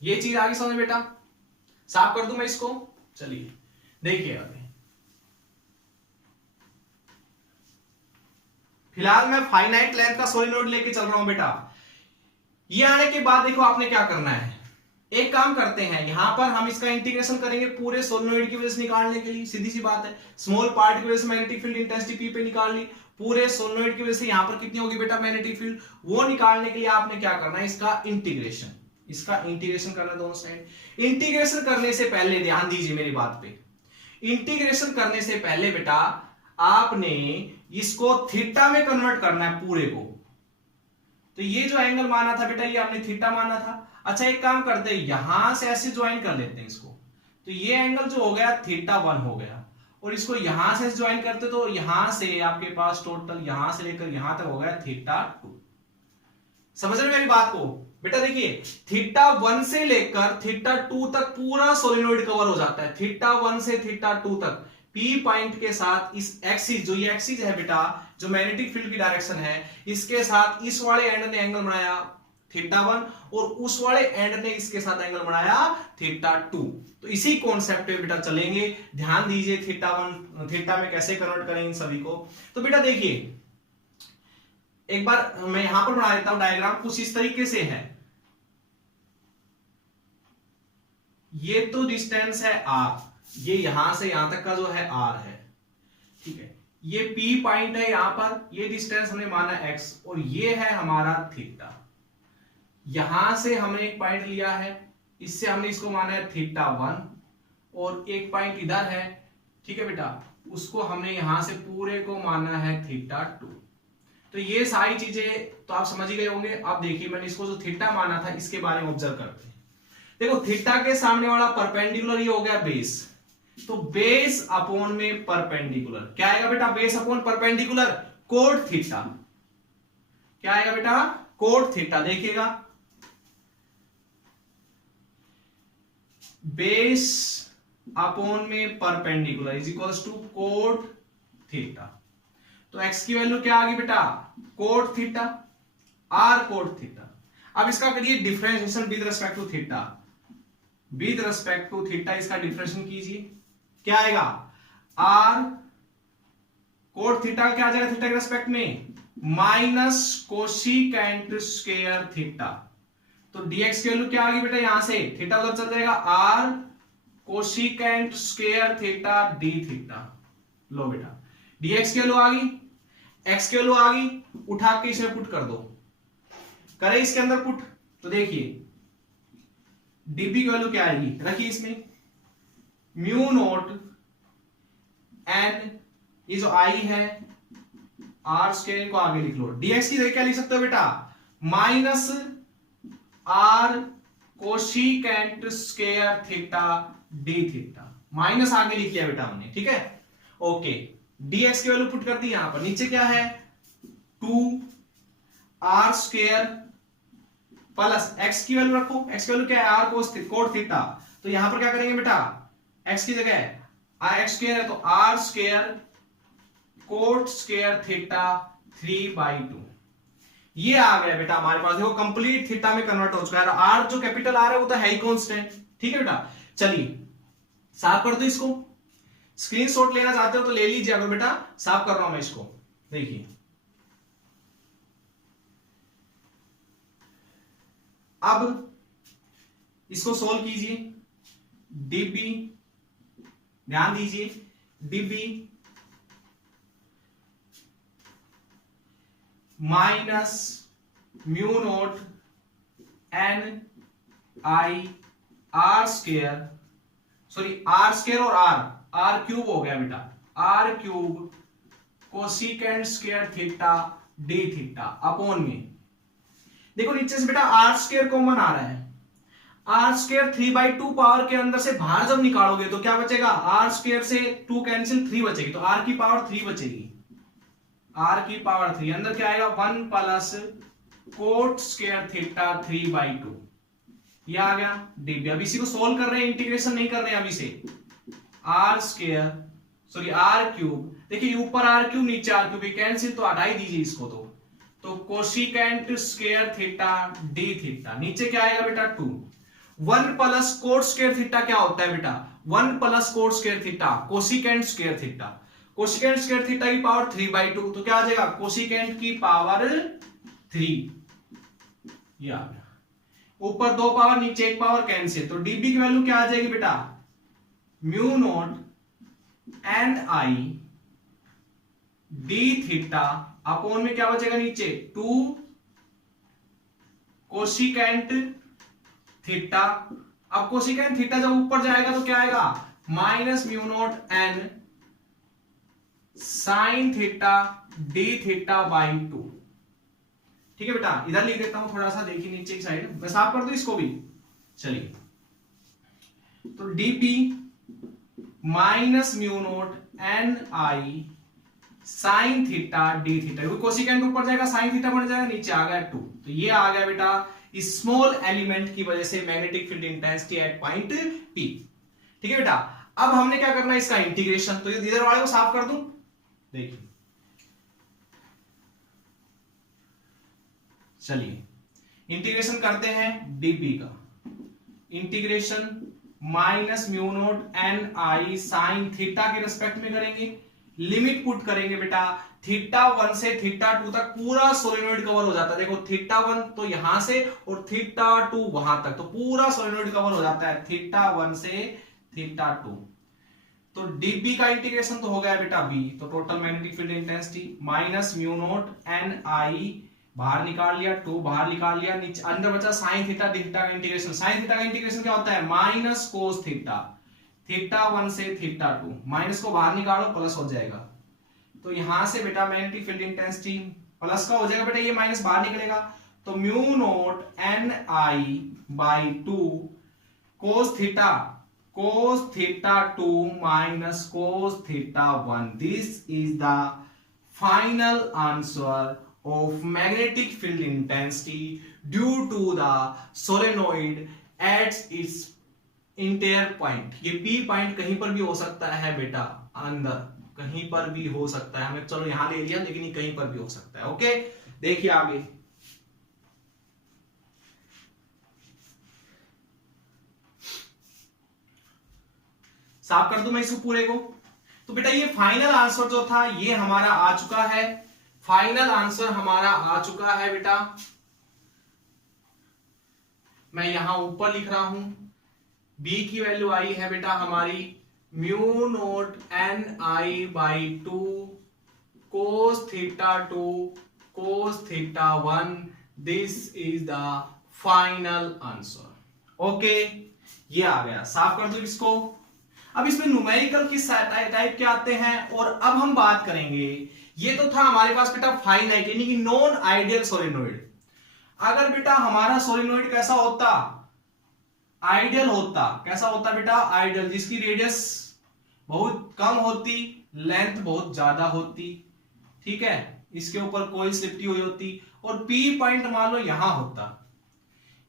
ये चीज आगे समझ बेटा, साफ कर दूं मैं इसको। चलिए देखिए आगे, फिलहाल मैं फाइनाइट लेंथ का सोलेनोइड लेके चल रहा हूं बेटा। ये आने के बाद देखो आपने क्या करना है, एक काम करते हैं, यहां पर हम इसका इंटीग्रेशन करेंगे पूरे सोलेनोइड की वजह से निकालने के लिए। सीधी सी बात है, स्मॉल पार्ट की वजह से मैग्नेटिक फील्ड इंटेंसिटी पी पे निकाल ली, पूरे सोलेनोइड की वजह से यहां पर कितनी होगी बेटा मैग्नेटिक फील्ड, वो निकालने के लिए आपने क्या करना है, इसका इंटीग्रेशन, इसका इंटीग्रेशन करना दोनों साइड। इंटीग्रेशन करने से पहले ध्यान दीजिए मेरी बात पे, इंटीग्रेशन करने से पहले बेटा आपने इसको थीटा में कन्वर्ट करना है पूरे को। तो ये जो एंगल माना था बेटा, ये आपने थीटा माना था। अच्छा एक काम करते हैं, यहां से ऐसे ज्वाइन कर लेते हैं इसको, तो ये एंगल जो हो गया θ1 हो गया, और इसको यहां से ज्वाइन करते तो यहां से आपके पास टोटल यहां से लेकर यहां तक हो गया θ2। समझ रहे मेरी बात को बेटा? देखिए θ1 से लेकर θ2 तक पूरा सोलेनोइड कवर हो जाता है, θ1 से θ2 तक P पॉइंट के साथ इस एक्सिस, जो ये एक्सिस है बेटा, जो मैग्नेटिक फील्ड की डायरेक्शन है, इसके साथ इस वाले एंड ने एंगल बनाया θ1 और उस वाले एंड ने इसके साथ एंगल बनाया θ2। तो इसी कॉन्सेप्ट पे बेटा चलेंगे, ध्यान दीजिए θ1 थीटा में कैसे कन्वर्ट करें इन सभी को। तो बेटा देखिए एक बार मैं यहां पर बना देता हूं डायग्राम, कुछ इस तरीके से है। ये तो डिस्टेंस है r, ये यहां से यहां तक का जो है r है, ठीक है। ये P पॉइंट है यहां पर, ये डिस्टेंस हमने माना x, और ये है हमारा थीटा। यहां से हमने एक पॉइंट लिया है, इससे हमने इसको माना है θ1, और एक पॉइंट इधर है, ठीक है बेटा, उसको हमने यहां से पूरे को माना है θ2। तो ये सारी चीजें तो आप समझ ही गए होंगे। अब देखिए मैंने इसको जो थीटा माना था इसके बारे में ऑब्जर्व करते हैं। देखो थीटा के सामने वाला परपेंडिकुलर ये हो गया बेस, तो बेस अपॉन में परपेंडिकुलर क्या आएगा बेटा, base upon perpendicular cot theta. क्या आएगा बेटा, कोड थीटा। देखिएगा बेस अपॉन में perpendicular is equals to cot theta. तो x की वैल्यू क्या आ गई बेटा, cot theta, r cot theta. अब इसका करिए differentiation with respect to theta, with respect to theta इसका डिफरेंशिएशन कीजिए। क्या आएगा, r कोड थीटा क्या आ जाएगा थीटा के रिस्पेक्ट में, माइनस कोसिकेंट स्क्वायर थीटा। तो dx की वैल्यू क्या आ गई बेटा, यहां से थीटा उधर चल जाएगा, r cosecant square theta d theta. लो बेटा dx की वैल्यू आ गई, x की वैल्यू आ गई, उठा के इसमें पुट कर दो, करे इसके अंदर पुट। तो देखिए dp की वैल्यू क्या आएगी, रखिए इसमें म्यू नोट n, ये जो i है r स्क्वायर को आगे लिख लो। dx की जगह क्या लिख सकते हो बेटा, minus r cosecant square theta d theta, minus आगे लिख लिया बेटा हमने, ठीक है। ओके dx की वैल्यू पुट कर दी यहां पर, नीचे क्या है 2r स्क्वायर प्लस x की वैल्यू रखो, x की वैल्यू क्या है r कोड थीटा। तो यहां पर क्या करेंगे बेटा, x की जगह x स्क्वायर है तो r square code square theta 3/2। ये आ गया बेटा हमारे पास, देखो कंप्लीट थीटा में कन्वर्ट हो चुका है। r जो कैपिटल r है वो तो है ही कांस्टेंट, ठीक है बेटा। चलिए साफ कर दो इसको, स्क्रीनशॉट लेना चाहते हो तो ले लीजिए, अगर बेटा साफ कर रहा हूं मैं इसको। देखिए अब इसको सोल्व कीजिए। डीबी, ध्यान दीजिए, dB minus mu naught N I R square, sorry R square और आर क्यूब हो गया बेटा, R cube cosecant square theta d theta upon में, देखो नीचे से बेटा आर स्क्वेयर कॉमन आ रहा है, आर स्क्वेयर 3/2 पावर के अंदर से बाहर जब निकालोगे तो क्या बचेगा, आर स्क्वेयर से 2 कैंसिल 3 बचेगी, तो आर की पावर 3 बचेगी, आर की पावर 3, अंदर क्या आएगा 1 प्लस कोट स्क्वेयर थीटा 3/2, ये आ गया डीबी। अब इसी को सोल्व कर रहे हैं, इंटीग्रेशन नहीं कर रहे हैं अभी से, R square sorry R cube, देखिए ऊपर आर क्यूब नीचे आर क्यूब कैंसिल, तो हटा ही दीजिए इसको, तो cosecant square theta d theta, नीचे क्या आएगा बेटा 2, 1 प्लस कोट स्क्वेयर थीटा क्या होता है बेटा, 1 plus coat square theta cosecant square theta, cosecant square theta की पावर 3/2, तो क्या आ जाएगा कोसिकेंट की पावर 3, ये आ गया, ऊपर 2 पावर नीचे 1 पावर कैंसिल, तो डीबी की वैल्यू क्या आ जाएगी बेटा, mu naught N I d theta upon में क्या बचेगा नीचे 2 कोसिकेंट थीटा, अब कोसिकेंट थीटा जब ऊपर जाएगा तो क्या आएगा minus mu naught N sine theta d theta by 2, ठीक है बेटा, इधर लिख देता हूं थोड़ा सा, देखिए नीचे की साइड मैं साफ कर दूं इसको भी, चलिए, तो dB minus mu naught N I sine theta d theta, cosecant ऊपर जाएगा साइन थीटा बन जाएगा, नीचे आ गया 2, तो ये आ गया बेटा स्मॉल एलिमेंट की वजह से magnetic field intensity at point P, ठीक है बेटा। अब हमने क्या करना है इसका इंटीग्रेशन, तो इधर वाले को साफ कर दूं, देखिए चलिए इंटीग्रेशन करते हैं डीबी का, integration minus mu naught N I sine theta के रिस्पेक्ट में करेंगे, लिमिट पुट करेंगे बेटा, थीटा 1 से थीटा 2 तक पूरा सोलेनोइड कवर हो जाता है, देखो थीटा 1 तो यहां से और थीटा 2 वहां तक, तो पूरा सोलेनोइड कवर हो जाता है थीटा 1 से थीटा 2, तो डीबी का इंटीग्रेशन तो हो गया बेटा बी, तो total magnetic field intensity minus mu naught N I, बाहर निकाल लिया 2 बाहर निकाल लिया, नीचे अंदर बचा साइन थीटा डी थीटा का इंटीग्रेशन, साइन थीटा का इंटीग्रेशन क्या होता है माइनस कोस थीटा, थीटा 1 से थीटा 2, माइनस को बाहर निकालो प्लस हो जाएगा, तो यहां से बेटा मैग्नेटिक फील्ड इंटेंसिटी प्लस का हो जाएगा बेटा, ये माइनस बाहर निकलेगा, तो mu naught N I by 2 cos theta 2 minus cos theta 1, this is the final answer of magnetic field intensity due to the solenoid at its interior point, ये P point कहीं पर भी हो सकता है बेटा, अंदर कहीं पर भी हो सकता है, हमें चलो यहां ले लिया, लेकिन ये कहीं पर भी हो सकता है, ओके। देखिए आगे साफ कर दूं मैं इसको पूरे को, तो बेटा ये फाइनल आंसर जो था ये हमारा आ चुका है, फाइनल आंसर हमारा आ चुका है बेटा, मैं यहां ऊपर लिख रहा हूं, बी की वैल्यू आई है बेटा हमारी mu naught N I by 2 cos theta 2 cos theta 1, this is the final answer, okay, ये आ गया, साफ कर दो इसको। अब इसमें न्यूमेरिकल किस टाइप के आते हैं, और अब हम बात करेंगे, ये तो था हमारे पास बेटा फाइनाइट यानी कि नॉन आइडियल सोलेनोइड, अगर बेटा हमारा सोलेनोइड कैसा होता, आइडियल होता, कैसा होता बेटा आइडियल, जिसकी रेडियस बहुत कम होती, लेंथ बहुत ज्यादा होती, ठीक है, इसके ऊपर कोई लिपटी हुई होती, और पी पॉइंट मान लो यहां होता,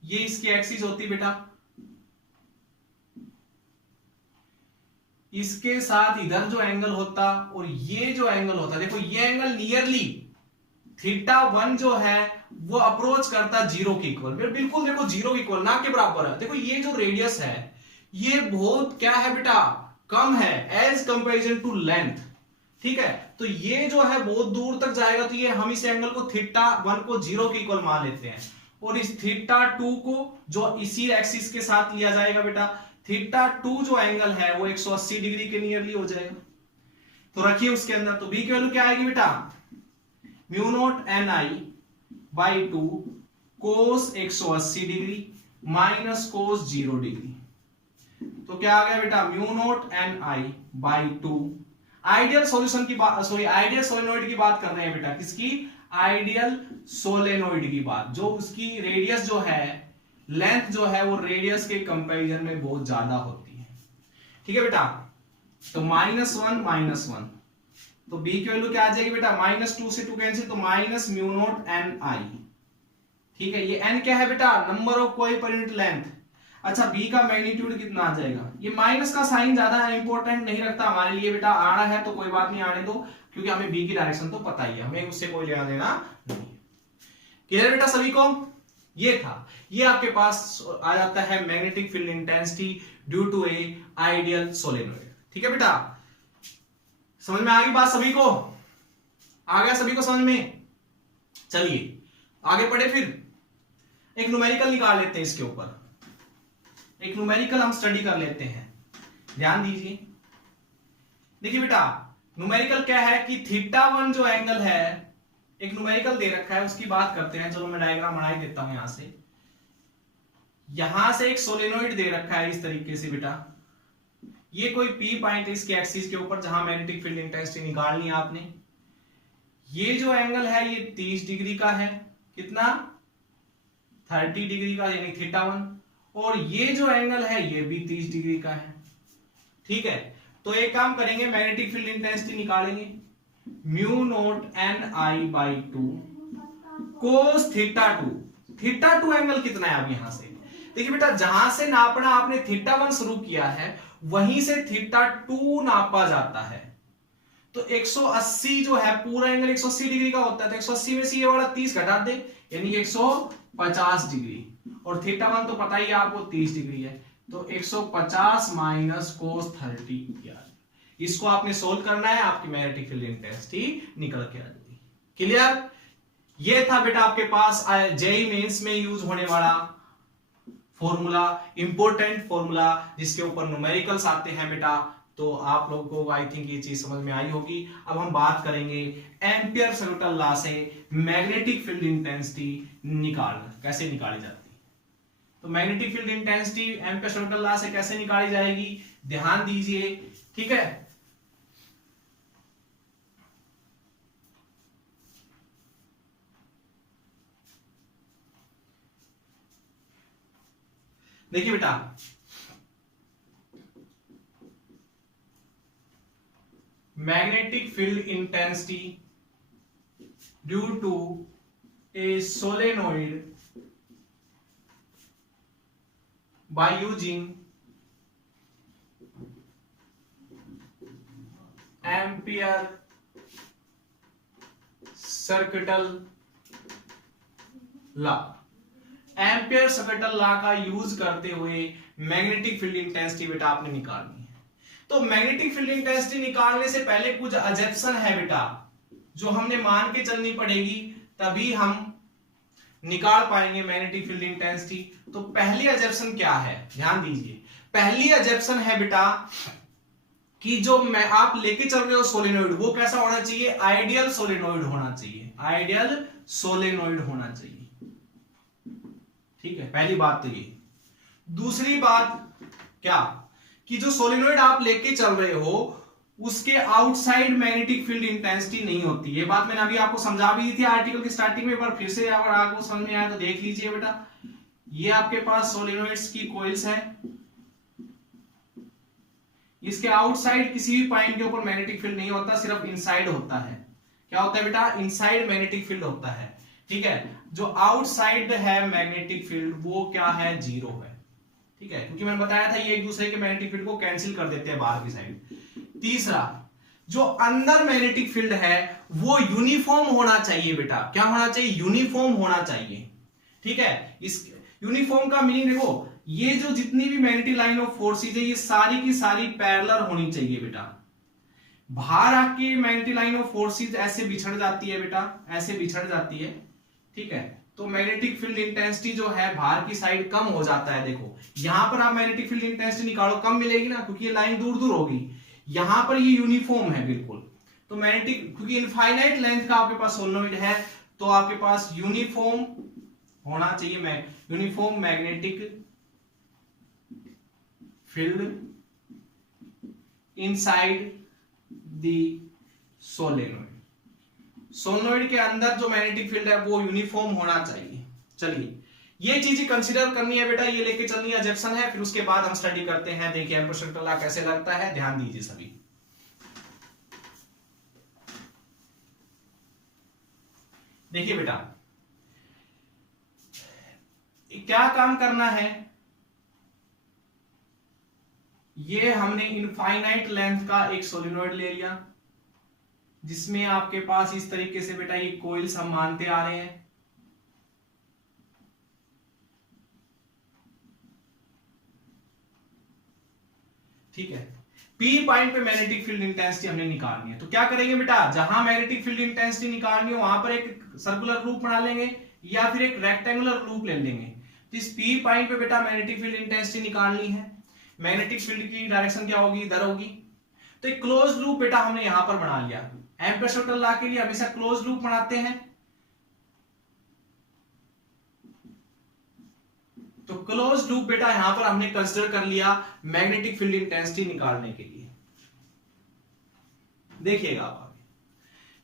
ये इसकी एक्सिस होती बेटा, इसके साथ इधर जो एंगल होता और ये जो एंगल होता, देखो ये एंगल नियरली थीटा 1 जो है वो अप्रोच करता 0 के इक्वल, बिल्कुल देखो 0 के इक्वल, ना के बराबर है, देखो ये जो रेडियस है ये बहुत क्या है बेटा कम है एज कंपेरिजन टू लेंथ, ठीक है, तो ये जो है बहुत दूर तक जाएगा, तो ये हम इस एंगल को थीटा 1 को 0 के इक्वल मान लेते हैं, और इस θ2 को जो इसी एक्सिस के साथ लिया जाएगा बेटा, θ2 जो एंगल है वो 180 डिग्री के नियरली हो जाएगा। तो रखिए उसके अंदर, तो बी की वैल्यू क्या आएगी बेटा, mu naught N I by 2 cos 180 degree minus cos 0 degree. तो क्या आ गया बेटा, mu naught N I by 2। Ideal solution की बात, सॉरी आइडियल सोलेनोइड की बात कर रहे हैं बेटा, किसकी, आइडियल सोलेनोइड की बात, जो उसकी रेडियस जो है, लेंथ जो है वो रेडियस के कंपैरिजन में बहुत ज्यादा होती है। ठीक है बेटा, तो -1 तो बी की वैल्यू क्या आ जाएगी बेटा, -2 से 2 कैंसिल, तो माइनस म्यू नॉट एन आई। ठीक है, ये एन क्या है बेटा, नंबर ऑफ कोई पर यूनिट लेंथ। अच्छा, बी का मैग्नीट्यूड कितना आ जाएगा, ये माइनस का साइन ज्यादा इंपॉर्टेंट नहीं रखता हमारे लिए बेटा, आना है तो कोई बात नहीं, आने दो, क्योंकि हमें बी की डायरेक्शन तो पता ही है, हमें उससे कोई लेना देना नहीं। क्लियर बेटा सभी को, ये था, ये आपके पास आ जाता है magnetic field intensity due to a ideal solenoid. ठीक है बेटा, समझ में आ गई बात सभी को, आ गया सभी को समझ में। चलिए आगे पढ़े, फिर एक न्यूमेरिकल निकाल लेते हैं इसके ऊपर, एक न्यूमेरिकल हम स्टडी कर लेते हैं, ध्यान दीजिए। देखिए बेटा, न्यूमेरिकल क्या है कि θ1 जो एंगल है, एक न्यूमेरिकल दे रखा है, उसकी बात करते हैं। चलो मैं डायग्राम बना ही देता हूं यहां से एक सोलेनोइड दे रखा है इस तरीके से बेटा, ये कोई पी पॉइंट इसके एक्सिस के ऊपर जहां मैग्नेटिक फील्ड इंटेंसिटी निकालनी है आपने। ये जो एंगल है ये 30 डिग्री का है, कितना, 30 डिग्री का, यानी θ1, और ये जो एंगल है ये भी 30 डिग्री का है। ठीक है, तो एक काम करेंगे, मैग्नेटिक फील्ड इंटेंसिटी निकालेंगे, mu naught N I by 2 cos θ2 angle कितना है। अब यहां से देखिए बेटा, जहां से नापना आपने θ1 शुरू किया है, वहीं से θ2 नापा जाता है। तो 180 जो है, पूरा एंगल 180 डिग्री का होता है, तो 180 में से ये वाला 30 घटा दे, यानी 150 डिग्री, और θ1 तो पता ही है आपको 30 डिग्री है, तो 150 माइनस कोस 30। इसको आपने सोल्व करना है, आपकी मैग्नेटिक फील्ड इंटेंसिटी निकल के आ जाएगी। क्लियर, ये था बेटा आपके पास जेईई मेंस में यूज होने वाला फॉर्मूला, इंपॉर्टेंट फॉर्मूला, जिसके ऊपर न्यूमेरिकल्स आते हैं बेटा। तो आप लोगों को आई थिंक ये चीज समझ में आई होगी। अब हम बात करेंगे एम्पियर सर्कुलर लॉ से मैग्नेटिक फील्ड इंटेंसिटी कैसे निकाली जाती है। तो magnetic field intensity ampere circular law से कैसे निकाली जाएगी, ध्यान दीजिए। ठीक है, देखिए बेटा, magnetic field intensity due to a solenoid by using Ampere circuital law, Ampere circuital law का यूज करते हुए मैग्नेटिक फील्ड इंटेंसिटी बेटा आपने निकालनी है। तो मैग्नेटिक फील्ड इंटेंसिटी निकालने से पहले कुछ अजम्पशन है बेटा, जो हमने मान के चलनी पड़ेगी, तभी हम निकाल पाएंगे मैग्नेटिक फील्ड इंटेंसिटी। तो पहली अजम्पशन क्या है, ध्यान दीजिए। पहली अजम्पशन है बेटा कि जो मैं आप लेके चल रहे हो सोलेनोइड, वो कैसा होना चाहिए, आइडियल सोलेनोइड होना चाहिए, आइडियल सोलेनोइड होना चाहिए। ठीक है, पहली बात तो ये। दूसरी बात क्या, कि जो सोलेनोइड आप लेके चल रहे हो उसके आउटसाइड मैग्नेटिक फील्ड इंटेंसिटी नहीं होती। ये बात मैंने अभी आपको समझा भी दी थी आर्टिकल की स्टार्टिंग में, पर फिर से अगर आपको समझ में आया तो देख लीजिए बेटा। ये आपके पास सोलेनोइड्स की कॉइल्स है, इसके आउटसाइड किसी भी पॉइंट के ऊपर मैग्नेटिक फील्ड नहीं होता, सिर्फ इनसाइड होता है। क्या होता है बेटा, इनसाइड मैग्नेटिक फील्ड होता है। ठीक है, जो आउटसाइड है मैग्नेटिक फील्ड वो क्या है, 0 है। ठीक है, क्योंकि मैंने बताया था ये एक दूसरे के मैग्नेटिक फील्ड को कैंसिल कर देते हैं बाहर की साइड। तीसरा, जो अंदर मैग्नेटिक फील्ड है वो यूनिफॉर्म होना चाहिए बेटा। क्या होना चाहिए, यूनिफॉर्म होना चाहिए। ठीक है, इस यूनिफॉर्म का मीनिंग देखो, ये जो जितनी भी मैग्नेटिक लाइन ऑफ फोर्सेज है ये सारी की सारी पैरेलल होनी चाहिए बेटा। बाहर आके मैग्नेटिक लाइन ऑफ फोर्सेज ऐसे बिछड़ जाती है बेटा, ऐसे बिछड़ जाती है। ठीक है, तो मैग्नेटिक फील्ड इंटेंसिटी जो है बाहर की साइड कम हो जाता है। देखो यहां पर आप मैग्नेटिक फील्ड इंटेंसिटी निकालो, कम मिलेगी ना, क्योंकि ये लाइन दूर दूर होगी। यहां पर ये यूनिफॉर्म है बिल्कुल। तो मैग्नेटिक, क्योंकि इनफाइनाइट लेंथ का आपके पास सोलेनोइड है, तो आपके पास यूनिफॉर्म होना चाहिए, uniform magnetic field inside the solenoid. Solenoid के अंदर जो मैग्नेटिक फील्ड है वो यूनिफॉर्म होना चाहिए। चलिए ये चीजें कंसीडर करनी है बेटा, ये लेके चलनी है, जैक्सन है, फिर उसके बाद हम स्टडी करते हैं। देखिए एम्पीयर लॉ कैसे लगता है, ध्यान दीजिए सभी। देखिए बेटा क्या काम करना है, ये हमने इनफाइनाइट लेंथ का एक सोलेनोइड ले लिया, जिसमें आपके पास इस तरीके से बेटा ये कोइल्स हम मानते आ रहे हैं। ठीक है, पी पॉइंट पे मैग्नेटिक फील्ड इंटेंसिटी हमने निकालनी है। तो क्या करेंगे बेटा, जहां मैग्नेटिक फील्ड इंटेंसिटी निकालनी है वहां पर एक सर्कुलर लूप बना लेंगे या फिर एक रेक्टेंगुलर लूप ले लेंगे। तो इस पी पॉइंट पे बेटा मैग्नेटिक फील्ड इंटेंसिटी निकालनी है। मैग्नेटिक फील्ड की डायरेक्शन क्या होगी, इधर होगी। तो एक क्लोज लूप बेटा हमने यहां पर बना लिया। एम्पीयर लॉ के लिए हमेशा क्लोज लूप बनाते हैं। तो क्लोज लूप बेटा यहां पर हमने कंसीडर कर लिया मैग्नेटिक फील्ड इंटेंसिटी निकालने के लिए। देखिएगा आप आगे,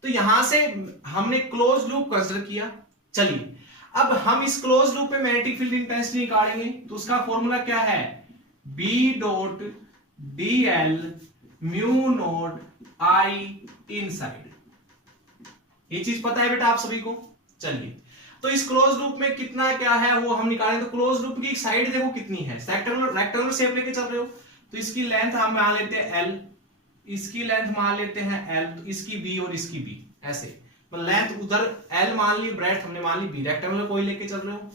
तो यहां से हमने क्लोज लूप कंसीडर किया। चलिए अब हम इस क्लोज लूप पे मैग्नेटिक फील्ड इंटेंसिटी निकालेंगे। तो उसका फॉर्मूला क्या है, B dot D L mu naught I inside. ये चीज पता है बेटा आप सभी को। चलिए तो इस क्लोज लूप में कितना क्या है वो हम निकालें। तो क्लोज लूप की साइड देखो कितनी है, रेक्टेंगुलर शेप लेके चल रहे हो, तो इसकी लेंथ हम मान लेते हैं एल, इसकी लेंथ मान लेते हैं एल, तो इसकी बी और इसकी बी, ऐसे लेंथ उधर एल मान ली, ब्रेड्थ हमने मान ली बी। रेक्टेंगुलर कोई लेके चल रहे हो,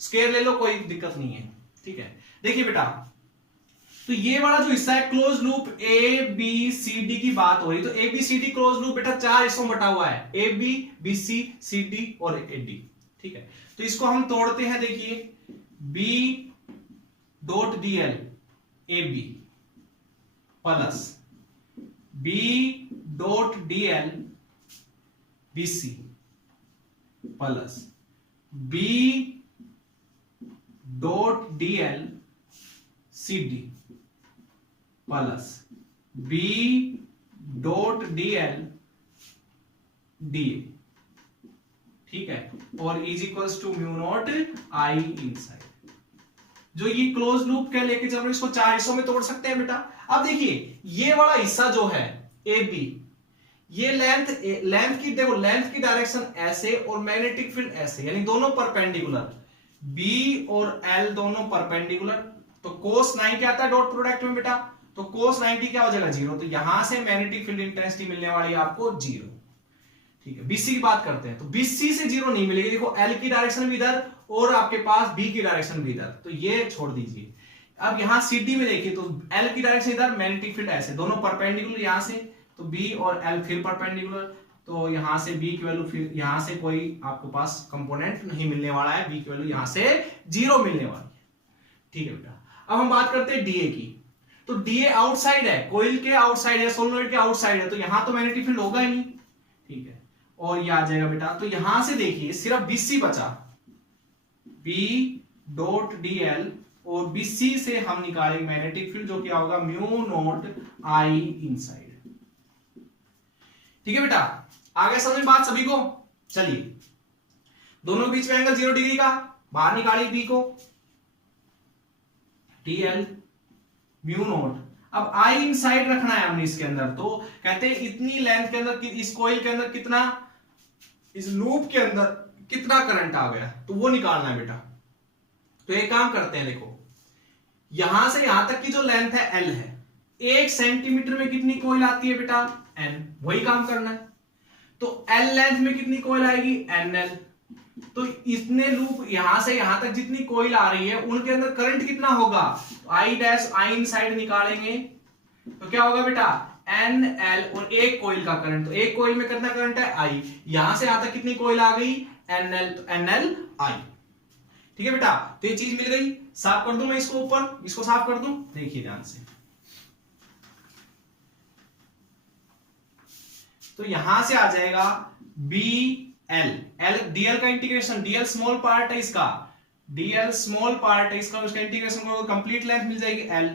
स्क्वायर ले लो, कोई दिक्कत नहीं है। ठीक है, देखिए बेटा तो ये वाला जो हिस्सा है close loop A B C D की बात हो रही, तो A B C D close loop बेटा 4 हिस्सों में बटा हुआ है, A B B C C D और ए डी। ठीक है, तो इसको हम तोड़ते हैं। देखिए B dot D l A B plus B dot D l B C plus B dot D l C D plus B dot D l D A. ठीक है, और is equals to mu naught I inside. जो ये close loop क्या लेके चल रहे, इसको 4 हिस्सों में तोड़ सकते हैं बेटा। अब देखिए ये वाला हिस्सा जो है ए बी, ये लेंथ की देखो, लेंथ की डायरेक्शन ऐसे और मैग्नेटिक फील्ड ऐसे, यानी दोनों परपेंडिकुलर, बी और एल दोनों परपेंडिकुलर। तो कोस 90 क्या आता है डॉट प्रोडक्ट में बेटा, तो कोस 90 क्या हो जाएगा 0। तो यहां से मैग्नेटिक फील्ड इंटेंसिटी मिलने वाली है आपको 0। ठीक है, बीसी की बात करते हैं, तो बीसी से 0 नहीं मिलेगी। देखो एल की डायरेक्शन भी इधर और आपके पास बी की डायरेक्शन भी इधर, तो ये छोड़ दीजिए। अब यहां सीडी में देखिए, तो एल की डायरेक्शन इधर, मैग्नेटिक फील्ड ऐसे, दोनों परपेंडिकुलर यहां से, तो बी और एल फिर परपेंडिकुलर, तो यहां से बी की वैल्यू, फिर यहां से कोई आपके पास कंपोनेंट नहीं मिलने वाला है, बी की वैल्यू यहां से 0 मिलने वाली है। ठीक है बेटा, अब हम बात करते हैं डीए की। तो डीए आउटसाइड है, कोइल के आउटसाइड है, सोलेनोइड के आउटसाइड है, तो यहां तो मैग्नेटिक फील्ड होगा ही नहीं। ठीक है, और ये आ जाएगा बेटा, तो यहां से देखिए सिर्फ बीसी बचा, बी डॉट डी एल, और बीसी से हम निकालेंगे मैग्नेटिक फील्ड, जो क्या होगा म्यू नॉट आई इनसाइड। ठीक है बेटा, आगे समझ में बात सभी को। चलिए दोनों बीच में एंगल 0 डिग्री का, बाहर निकालिए बी को, डी एल म्यू नॉट। अब आई इनसाइड रखना है हमने इसके अंदर, तो कहते हैं इतनी लेंथ के अंदर, इस कोइल के अंदर कितना, इस लूप के अंदर कितना करंट आ गया, तो वो निकालना है बेटा। तो एक काम करते हैं, देखो यहां से यहां तक की जो लेंथ है एल है, 1 सेंटीमीटर में कितनी कोइल आती है बेटा, एन, वही काम करना है। तो एल लेंथ में कितनी कोइल आएगी, एन एल। तो इतने लूप यहां से यहां तक जितनी कोइल आ रही है उनके अंदर करंट कितना होगा, आई डैश आई इनसाइड निकालेंगे, तो क्या होगा बेटा, NL और एक कॉइल का करंट, तो एक कॉइल में कितना करंट है I, यहां से यहां तक कितनी कॉइल आ गई NL, तो NL I। ठीक है बेटा, तो ये चीज मिल गई। साफ कर दूं मैं इसको, ऊपर इसको साफ कर दूं, देखिए ध्यान से। तो यहां से आ जाएगा BL, L DL का इंटीग्रेशन, DL स्मॉल पार्ट है इसका, DL स्मॉल पार्ट है इसका, उसका इंटीग्रेशन करो कंप्लीट लेंथ मिल जाएगी L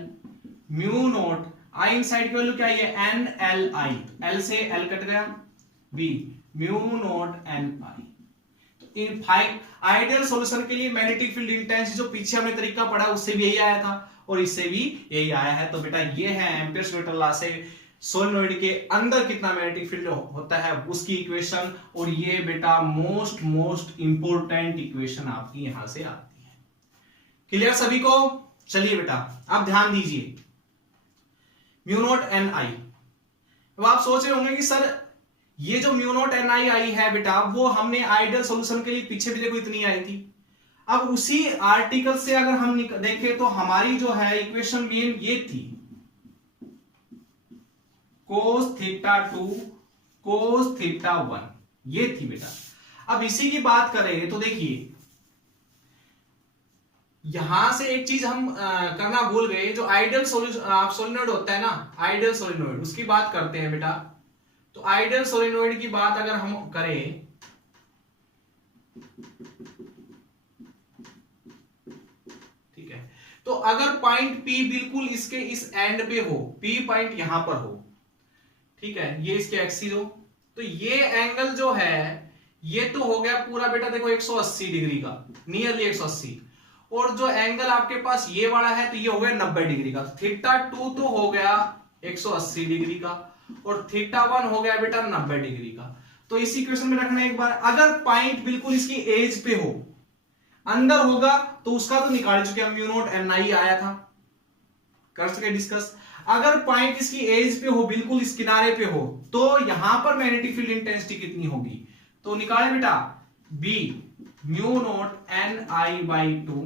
mu naught I inside की वैल्यू क्या है NLI, L से L कट गया, B म्यू नॉट NI। तो इन आइडियल सॉल्यूशन के लिए मैग्नेटिक फील्ड इंटेंसिटी जो पीछे हमने तरीका पढ़ा उससे भी यही आया था और इससे भी यही आया है। तो बेटा ये है एम्पियर्स वेक्टर लॉ से सोलेनोइड के अंदर कितना मैग्नेटिक फील्ड होता है उसकी इक्वेशन, और ये बेटा मोस्ट इंपोर्टेंट इक्वेशन आपकी यहां से आती है। क्लियर सभी को? चलिए बेटा अब ध्यान दीजिए, म्यू नॉट NI। अब आप सोच रहे होंगे कि सर ये जो म्यू नॉट NI आई है बेटा वो हमने आइडियल सॉल्यूशन के लिए पीछे भी देखो इतनी आई थी। अब उसी आर्टिकल से अगर हम देखें तो हमारी जो है इक्वेशन मेन ये थी, cos θ2 cos θ1, ये थी बेटा। अब इसी की बात करें तो देखिए यहां से एक चीज हम करना भूल गए, जो आइडियल सोलेनोइड होता है ना, आइडियल सोलेनोइड उसकी बात करते हैं बेटा। तो आइडियल सोलेनोइड की बात अगर हम करें ठीक है, तो अगर पॉइंट P बिल्कुल इसके इस एंड पे हो, P पॉइंट यहां पर हो, ठीक है, ये इसके एक्सिस हो, तो ये एंगल जो है ये तो हो गया पूरा बेटा देखो 180 डिग्री का, नियरली 180, और जो एंगल आपके पास ये वाला है तो ये हो गया 90 डिग्री का। θ2 तो हो गया 180 डिग्री का और θ1 हो गया बेटा 90 डिग्री का। तो इस इक्वेशन में रखना एक बार, अगर पॉइंट बिल्कुल इसकी एज पे हो, अंदर होगा तो उसका तो निकाल चुके हम, म्यू नॉट NI आया था, कर सके डिस्कस। अगर पॉइंट इसकी एज पे हो, बिल्कुल इस किनारे पे हो, तो यहां पर मैग्नेटिक फील्ड इंटेंसिटी कितनी होगी, तो निकाले बेटा B म्यू नॉट NI/2,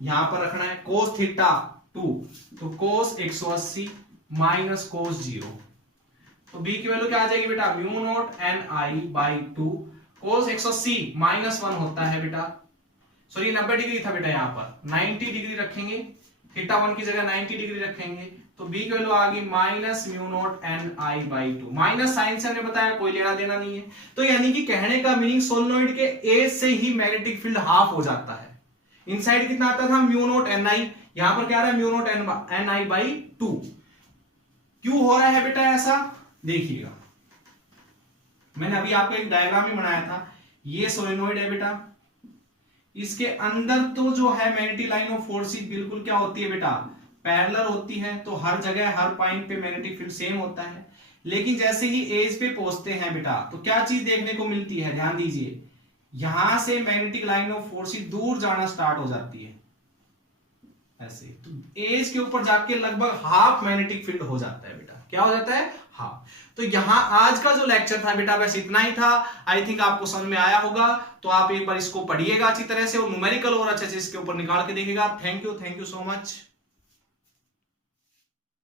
यहां पर रखना है cos θ2 तो cos 180 माइनस cos 0, तो B की वैल्यू क्या आ जाएगी बेटा म्यू नॉट NI/2, cos 180 -1 होता है बेटा, सॉरी 90 डिग्री था बेटा, यहां पर 90 डिग्री रखेंगे, θ1 की जगह 90 डिग्री रखेंगे, तो B की वैल्यू आ गई minus mu naught NI/2, minus sine से हमने बताया कोई लेना देना नहीं है। तो यानी कि कहने का मीनिंग सोलेनोइड के एज से ही मैग्नेटिक फील्ड हाफ हो जाता है। इनसाइड कितना आता था म्यू नॉट NI, यहां पर क्या आ रहा है म्यू नॉट NI/2। क्यों हो रहा है बेटा ऐसा, देखिएगा मैंने अभी आपको एक डायग्राम ही बनाया था, ये सोलेनोइड है बेटा, इसके अंदर तो जो है मैग्नेटिक लाइन ऑफ फोर्सेस बिल्कुल क्या होती है बेटा पैरेलल होती है, तो हर जगह हर पॉइंट पे मैग्नेटिक फील्ड सेम होता है। लेकिन जैसे ही एज पे पहुंचते हैं बेटा तो क्या चीज देखने को मिलती है, ध्यान दीजिए, यहां से मैग्नेटिक लाइन ऑफ फोर्सेस दूर जाना स्टार्ट हो जाती है ऐसे, तो एज के ऊपर जाके लगभग हाफ मैग्नेटिक फील्ड हो जाता है बेटा, क्या हो जाता है हाफ। तो यहां आज का जो लेक्चर था बेटा बस इतना ही था, आई थिंक आपको समझ में आया होगा। तो आप एक बार इसको पढ़िएगा अच्छी तरह से और न्यूमेरिकल और अच्छे से इसके ऊपर निकाल के देखिएगा। Thank you so much.